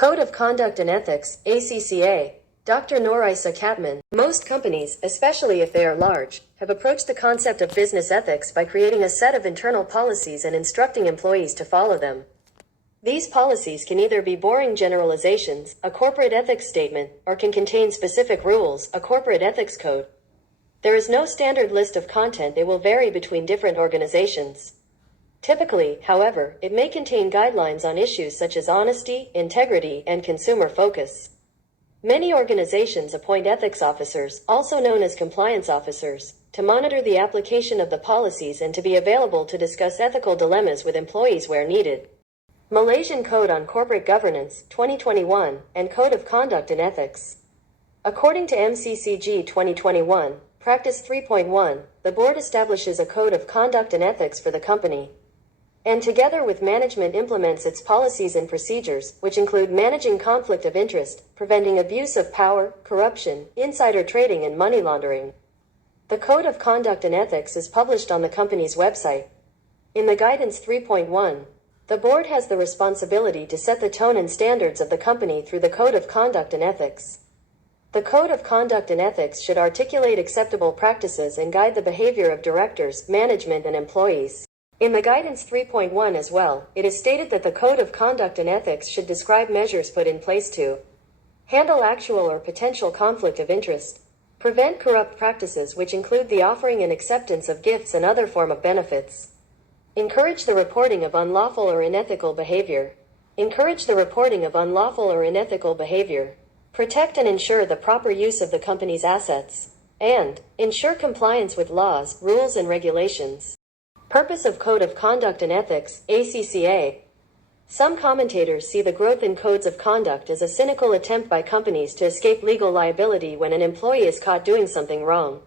Code of Conduct and Ethics, ACCA. Dr. Norisa Katman. Most companies, especially if they are large, have approached the concept of business ethics by creating a set of internal policies and instructing employees to follow them. These policies can either be boring generalizations, a corporate ethics statement, or can contain specific rules, a corporate ethics code. There is no standard list of content. It will vary between different organizations. Typically, however, it may contain guidelines on issues such as honesty, integrity, and consumer focus. Many organizations appoint ethics officers, also known as compliance officers, to monitor the application of the policies and to be available to discuss ethical dilemmas with employees where needed. Malaysian Code on Corporate Governance, 2021, and Code of Conduct and Ethics. According to MCCG 2021, Practice 3.1, the board establishes a code of conduct and ethics for the company, and together with management implements its policies and procedures, which include managing conflict of interest, preventing abuse of power, corruption, insider trading, and money laundering. The Code of Conduct and Ethics is published on the company's website. In the Guidance 3.1, the board has the responsibility to set the tone and standards of the company through the Code of Conduct and Ethics. The Code of Conduct and Ethics should articulate acceptable practices and guide the behavior of directors, management, and employees. In the Guidance 3.1 as well, it is stated that the Code of Conduct and Ethics should describe measures put in place to handle actual or potential conflict of interest, prevent corrupt practices which include the offering and acceptance of gifts and other form of benefits, encourage the reporting of unlawful or unethical behavior, protect and ensure the proper use of the company's assets, and ensure compliance with laws, rules, and regulations. Purpose of Code of Conduct and Ethics, ACCA. Some commentators see the growth in codes of conduct as a cynical attempt by companies to escape legal liability when an employee is caught doing something wrong.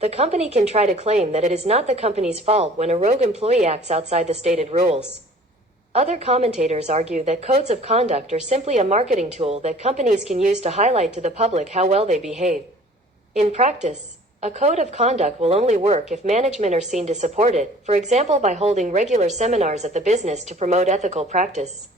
The company can try to claim that it is not the company's fault when a rogue employee acts outside the stated rules. Other commentators argue that codes of conduct are simply a marketing tool that companies can use to highlight to the public how well they behave. In practice, a code of conduct will only work if management are seen to support it, for example by holding regular seminars at the business to promote ethical practice.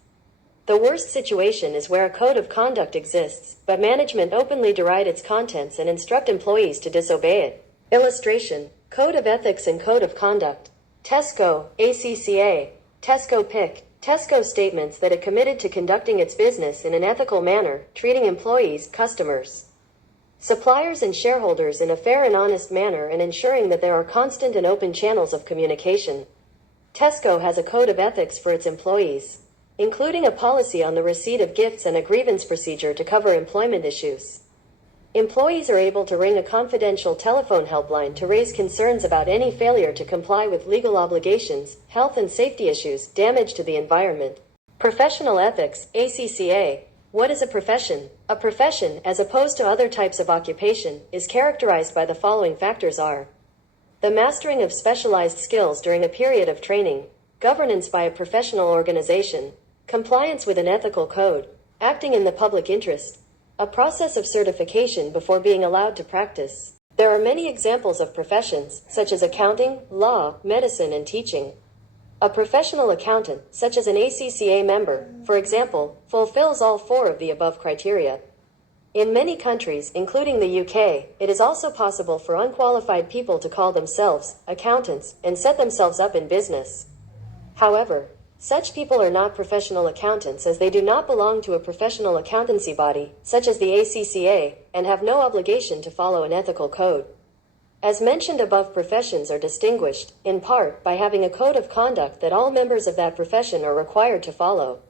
The worst situation is where a code of conduct exists, but management openly deride its contents and instruct employees to disobey it. Illustration: Code of Ethics and Code of Conduct. Tesco, ACCA. Tesco PIC. Tesco statements that it committed to conducting its business in an ethical manner, treating employees, customers, suppliers, and shareholders in a fair and honest manner, and ensuring that there are constant and open channels of communication. Tesco has a code of ethics for its employees, including a policy on the receipt of gifts and a grievance procedure to cover employment issues. Employees are able to ring a confidential telephone helpline to raise concerns about any failure to comply with legal obligations, health and safety issues, damage to the environment. Professional Ethics, ACCA. What is a profession? A profession, as opposed to other types of occupation, is characterized by the following factors are: the mastering of specialized skills during a period of training, governance by a professional organization, compliance with an ethical code, acting in the public interest, a process of certification before being allowed to practice. There are many examples of professions, such as accounting, law, medicine, and teaching. A professional accountant, such as an ACCA member, for example, fulfills all four of the above criteria. In many countries, including the UK, it is also possible for unqualified people to call themselves accountants and set themselves up in business. However, such people are not professional accountants, as they do not belong to a professional accountancy body, such as the ACCA, and have no obligation to follow an ethical code. As mentioned above, professions are distinguished, in part, by having a code of conduct that all members of that profession are required to follow.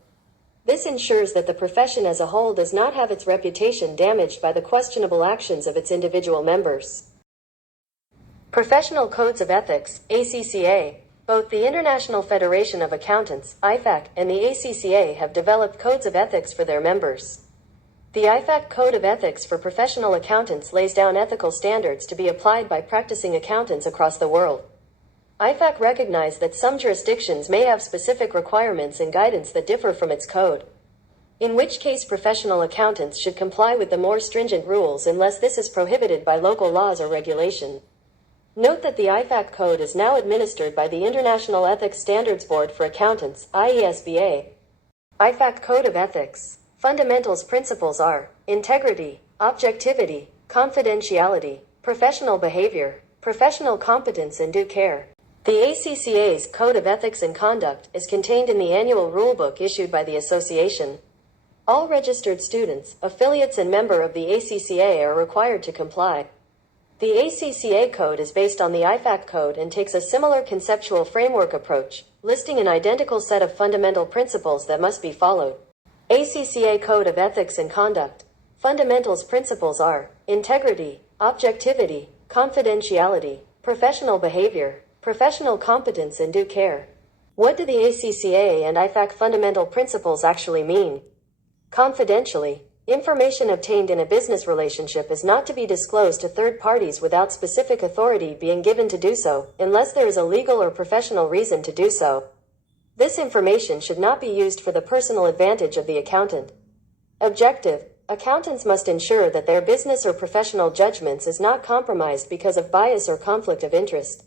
This ensures that the profession as a whole does not have its reputation damaged by the questionable actions of its individual members. Professional Codes of Ethics, ACCA. Both the International Federation of Accountants, IFAC, and the ACCA have developed codes of ethics for their members. The IFAC Code of Ethics for Professional Accountants lays down ethical standards to be applied by practicing accountants across the world. IFAC recognized that some jurisdictions may have specific requirements and guidance that differ from its code, in which case professional accountants should comply with the more stringent rules unless this is prohibited by local laws or regulation. Note that the IFAC code is now administered by the International Ethics Standards Board for Accountants, IESBA. IFAC Code of Ethics. fundamentals principles are integrity, objectivity, confidentiality, professional behavior, professional competence, and due care. The ACCA's Code of Ethics and Conduct is contained in the annual rulebook issued by the association. All registered students, affiliates, and members of the ACCA are required to comply. The ACCA code is based on the IFAC code and takes a similar conceptual framework approach, listing an identical set of fundamental principles that must be followed. ACCA Code of Ethics and Conduct. Fundamentals principles are integrity, objectivity, confidentiality, professional behavior, professional competence, and due care. What do the ACCA and IFAC fundamental principles actually mean? Confidentially, information obtained in a business relationship is not to be disclosed to third parties without specific authority being given to do so, unless there is a legal or professional reason to do so. This information should not be used for the personal advantage of the accountant. Objective. Accountants must ensure that their business or professional judgments is not compromised because of bias or conflict of interest.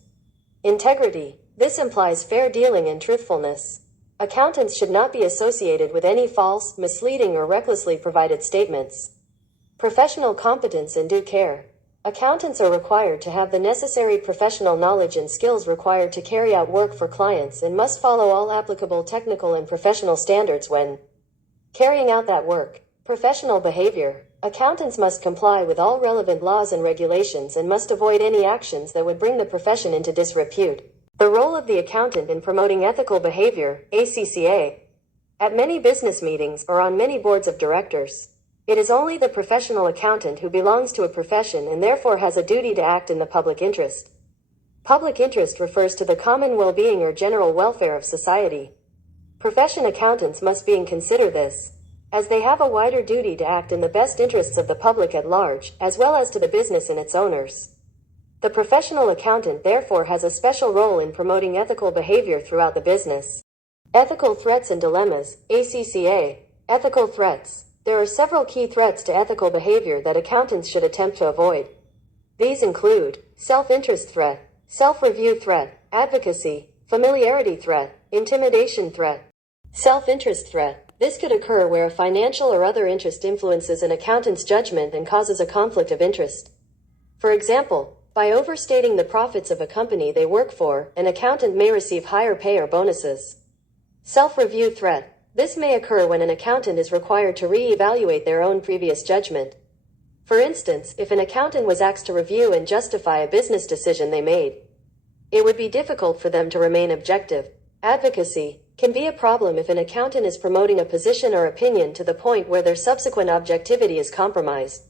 Integrity. This implies fair dealing and truthfulness. Accountants should not be associated with any false, misleading, or recklessly provided statements. Professional competence and due care. Accountants are required to have the necessary professional knowledge and skills required to carry out work for clients and must follow all applicable technical and professional standards when carrying out that work. Professional behavior. Accountants must comply with all relevant laws and regulations and must avoid any actions that would bring the profession into disrepute. The role of the accountant in promoting ethical behavior, ACCA. At many business meetings or on many boards of directors, it is only the professional accountant who belongs to a profession and therefore has a duty to act in the public interest. Public interest refers to the common well-being or general welfare of society. Profession accountants must consider this, as they have a wider duty to act in the best interests of the public at large, as well as to the business and its owners. The professional accountant therefore has a special role in promoting ethical behavior throughout the business. Ethical threats and dilemmas, ACCA. Ethical threats. There are several key threats to ethical behavior that accountants should attempt to avoid. These include self-interest threat, self-review threat, advocacy, familiarity threat, intimidation threat. Self-interest threat. This could occur where a financial or other interest influences an accountant's judgment and causes a conflict of interest. For example, by overstating the profits of a company they work for, an accountant may receive higher pay or bonuses. Self-review threat. This may occur when an accountant is required to re-evaluate their own previous judgment. For instance, if an accountant was asked to review and justify a business decision they made, it would be difficult for them to remain objective. Advocacy can be a problem if an accountant is promoting a position or opinion to the point where their subsequent objectivity is compromised.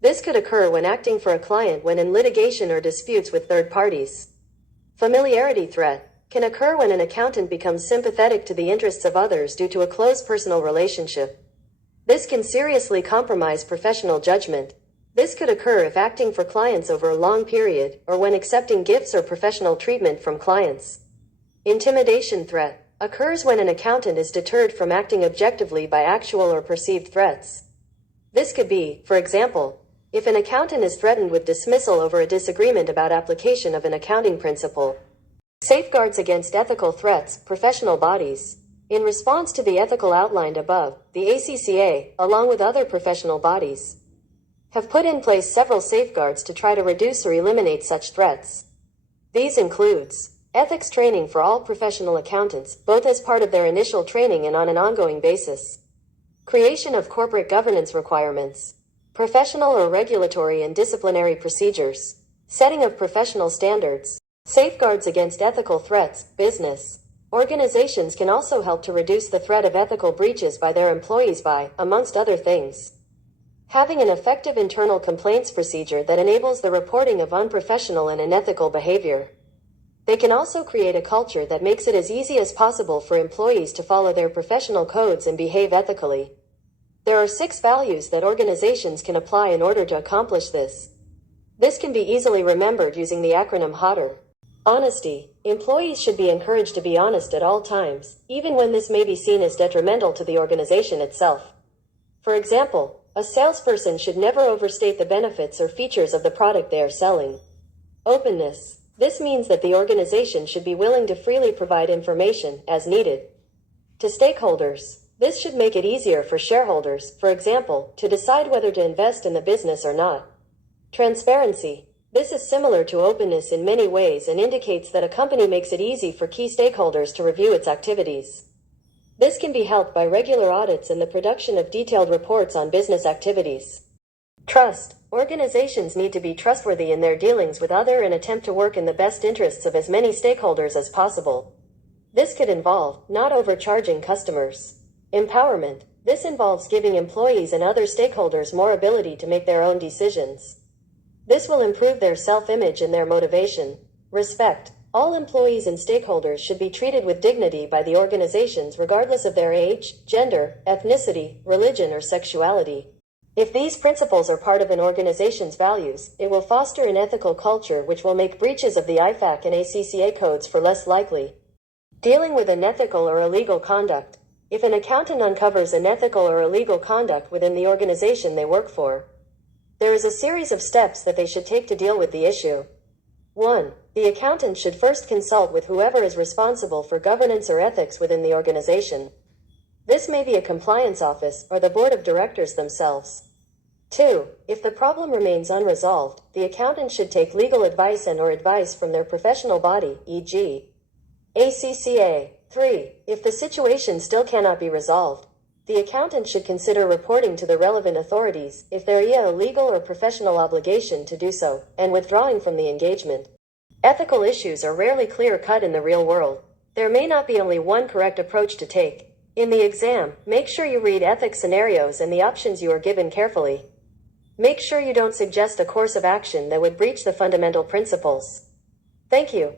This could occur when acting for a client when in litigation or disputes with third parties. Familiarity threat can occur when an accountant becomes sympathetic to the interests of others due to a close personal relationship. This can seriously compromise professional judgment. This could occur if acting for clients over a long period, or when accepting gifts or professional treatment from clients. Intimidation threat occurs when an accountant is deterred from acting objectively by actual or perceived threats. This could be, for example, if an accountant is threatened with dismissal over a disagreement about application of an accounting principle. Safeguards against ethical threats, professional bodies. In response to the ethical outlined above, the ACCA, along with other professional bodies, have put in place several safeguards to try to reduce or eliminate such threats. These includes ethics training for all professional accountants, both as part of their initial training and on an ongoing basis. Creation of corporate governance requirements. Professional or regulatory and disciplinary procedures. Setting of professional standards. Safeguards against ethical threats, business. Organizations can also help to reduce the threat of ethical breaches by their employees by, amongst other things, having an effective internal complaints procedure that enables the reporting of unprofessional and unethical behavior. They can also create a culture that makes it as easy as possible for employees to follow their professional codes and behave ethically. There are 6 values that organizations can apply in order to accomplish this. This can be easily remembered using the acronym HOTTER. Honesty. Employees should be encouraged to be honest at all times, even when this may be seen as detrimental to the organization itself. For example, a salesperson should never overstate the benefits or features of the product they are selling. Openness. This means that the organization should be willing to freely provide information, as needed, to stakeholders. This should make it easier for shareholders, for example, to decide whether to invest in the business or not. Transparency. This is similar to openness in many ways and indicates that a company makes it easy for key stakeholders to review its activities. This can be helped by regular audits and the production of detailed reports on business activities. Trust. Organizations need to be trustworthy in their dealings with others and attempt to work in the best interests of as many stakeholders as possible. This could involve not overcharging customers. Empowerment. This involves giving employees and other stakeholders more ability to make their own decisions. This will improve their self-image and their motivation. Respect. All employees and stakeholders should be treated with dignity by the organizations regardless of their age, gender, ethnicity, religion, or sexuality. If these principles are part of an organization's values, it will foster an ethical culture which will make breaches of the IFAC and ACCA codes for less likely. Dealing with unethical or illegal conduct. If an accountant uncovers unethical or illegal conduct within the organization they work for, there is a series of steps that they should take to deal with the issue. 1. The accountant should first consult with whoever is responsible for governance or ethics within the organization. This may be a compliance office or the board of directors themselves. 2. If the problem remains unresolved, the accountant should take legal advice and/or advice from their professional body, e.g., ACCA. 3. If the situation still cannot be resolved, the accountant should consider reporting to the relevant authorities if there is a legal or professional obligation to do so, and withdrawing from the engagement. Ethical issues are rarely clear-cut in the real world. There may not be only one correct approach to take. In the exam, make sure you read ethics scenarios and the options you are given carefully. Make sure you don't suggest a course of action that would breach the fundamental principles. Thank you.